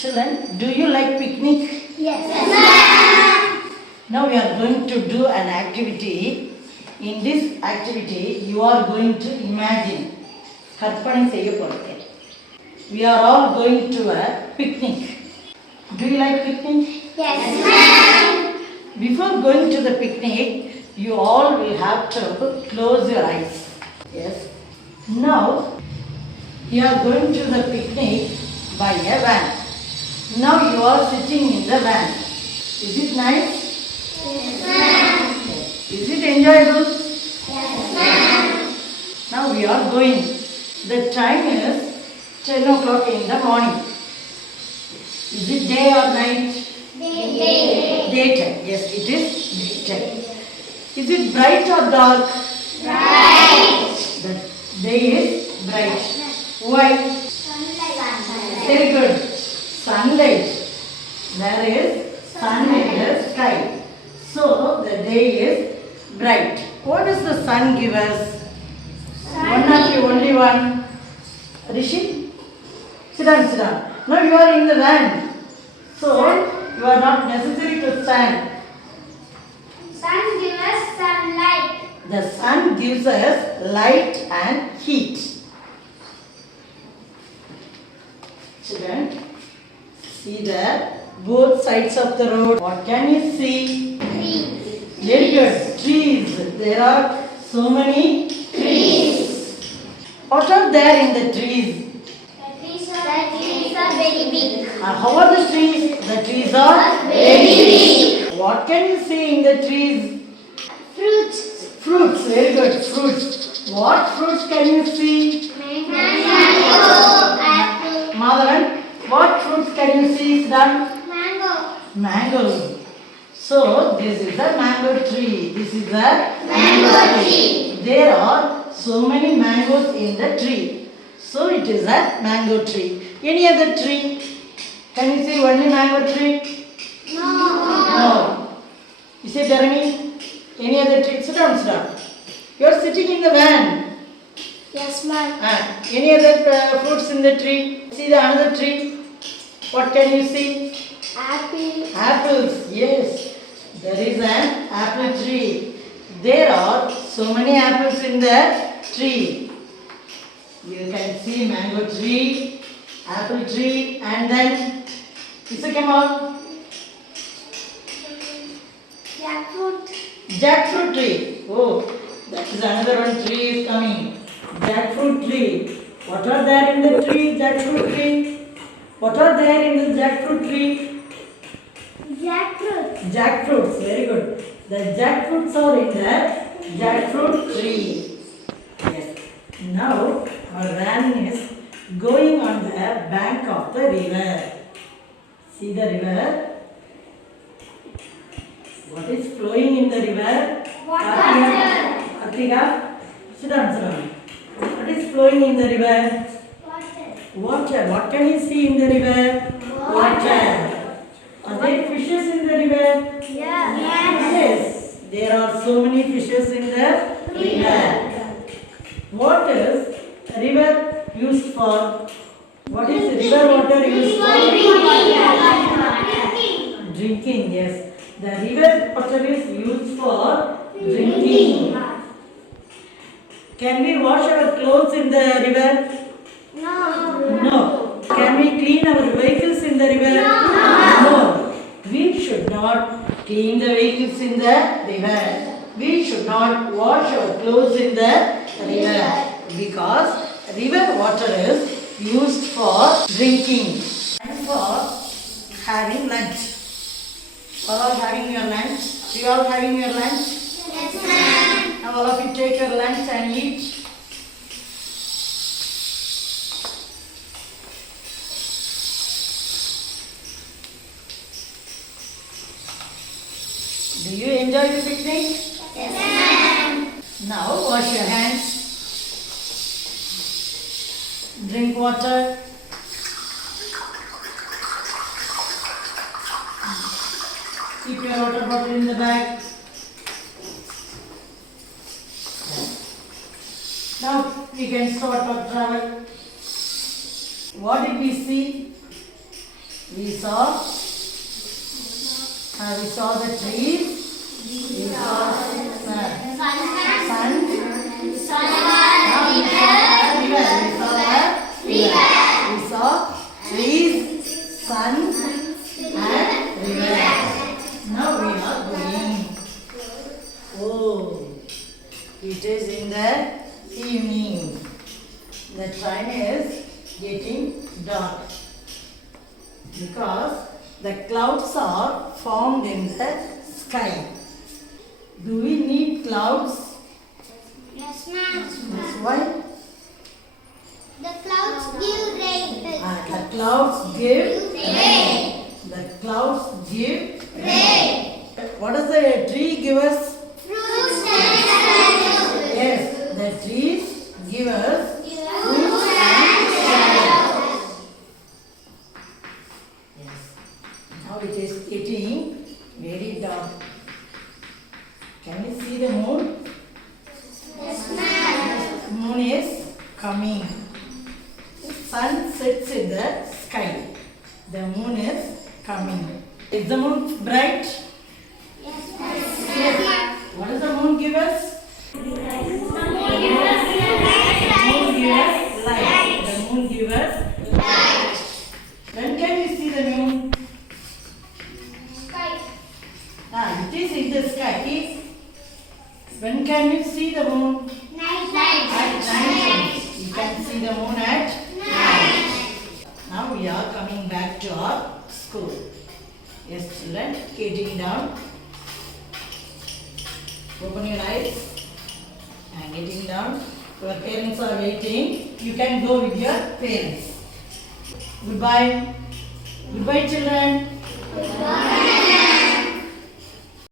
Children, do you like picnic? Yes. Yes. Now we are going to do an activity. In this activity, you are going to imagine. கற்பனை செய்ய போறீங்க. We are all going to a picnic. Do you like picnic? Yes, ma'am. Before going to the picnic, you all will have to close your eyes. Yes. Now, you are going to the picnic by a van. Now you are sitting in the van. Is it nice? Yes, ma'am. Is it enjoyable? Yes, ma'am. Now we are going. The time is 10 o'clock in the morning. Is it day or night? Day. Daytime. Yes, it is daytime. Is it bright or dark? Bright. The day is bright. Why? Sunlight. Very good. Sunlight. There is sun in the sky. So the day is bright. What does the sun give us? One of you, only one. Rishi? Sit down, sit down. Now you are in the van. So you are not necessary to stand. Sun gives us sunlight. The sun gives us light and heat. Children, see there, both sides of the road. What can you see? Trees. Very good. Trees. There are so many trees. What are there in the trees? The trees are very big. How are the trees? The trees are Very big. What can you see in the trees? Fruits. Fruits. Very good. Fruits. What fruits can you see? Mango. Apple. Madhavan, what fruits can you see? Done. Mango. Mango. So this is a mango tree. This is a Mango tree. There are so many mangoes in the tree. So it is a mango tree. Any other tree? Can you see only mango tree? No. No. Is it Dharani? Any other tree? Sit down, sit down. You are sitting in the van. Yes, ma'am. Any other fruits in the tree? See the another tree. What can you see? Apple. Apples. Yes. There is an apple tree. There are so many apples in the tree. You can see mango tree, apple tree, and then come on. Jackfruit. Jackfruit tree. Oh, that is another one tree is coming. Jackfruit tree. What are there in the tree? Jackfruit tree. What are there in the jackfruit tree? Jackfruit. Jackfruits. Very good. The jackfruits are in the jackfruit tree. Yes. Now our van is going on the bank of the river. See the river? What is flowing in the river? Water. Artika, sit down, sit down. What is flowing in the river? Water. Water. What can you see in the river? Water. Are there fishes in the river? Yeah. Yes. There are so many fishes in the river. What is river used for? What is river water used for? Drinking, yes. The river water is used for drinking. Can we wash our clothes in the river? No. No. Can we clean our vehicles in the river? No. We should not clean the vehicles in the river. We should not wash our clothes in the river because river water is used for drinking and for having lunch. All are having your lunch? You all having your lunch? Yes, ma'am. Now all of you take your lunch and eat. Do you enjoy the picnic? Yes, ma'am. Now wash your hands. Drink water. Keep your water bottle in the bag. Now we can start our travel. What did we see? We saw the trees. We saw sun. Now we saw a river. We saw trees, sun, and river. Now we are going. Oh, it is in the evening. The time is getting dark because the clouds are formed in the sky. Do we need clouds? Yes, ma'am. That's why The clouds give rain. the clouds give Rain. The clouds give. Rain. What does the tree give us? Fruits and vegetables. Yes, the trees give us. Fruits and vegetables. Yes. Now it is getting very dark. Can you see the moon? Yes, ma'am. Moon is coming. Sun sets in the sky. The moon is coming. Is the moon bright? Yes, Yes. What does the moon give us? The moon give us light. The moon give us light. When can you see the moon? It is in the sky. When can you see the moon? At night. You can see the moon at night. Now we are coming back to our school. Yes, children, getting down. Open your eyes and getting down. Your parents are waiting. You can go with your parents. Goodbye. Goodbye, children.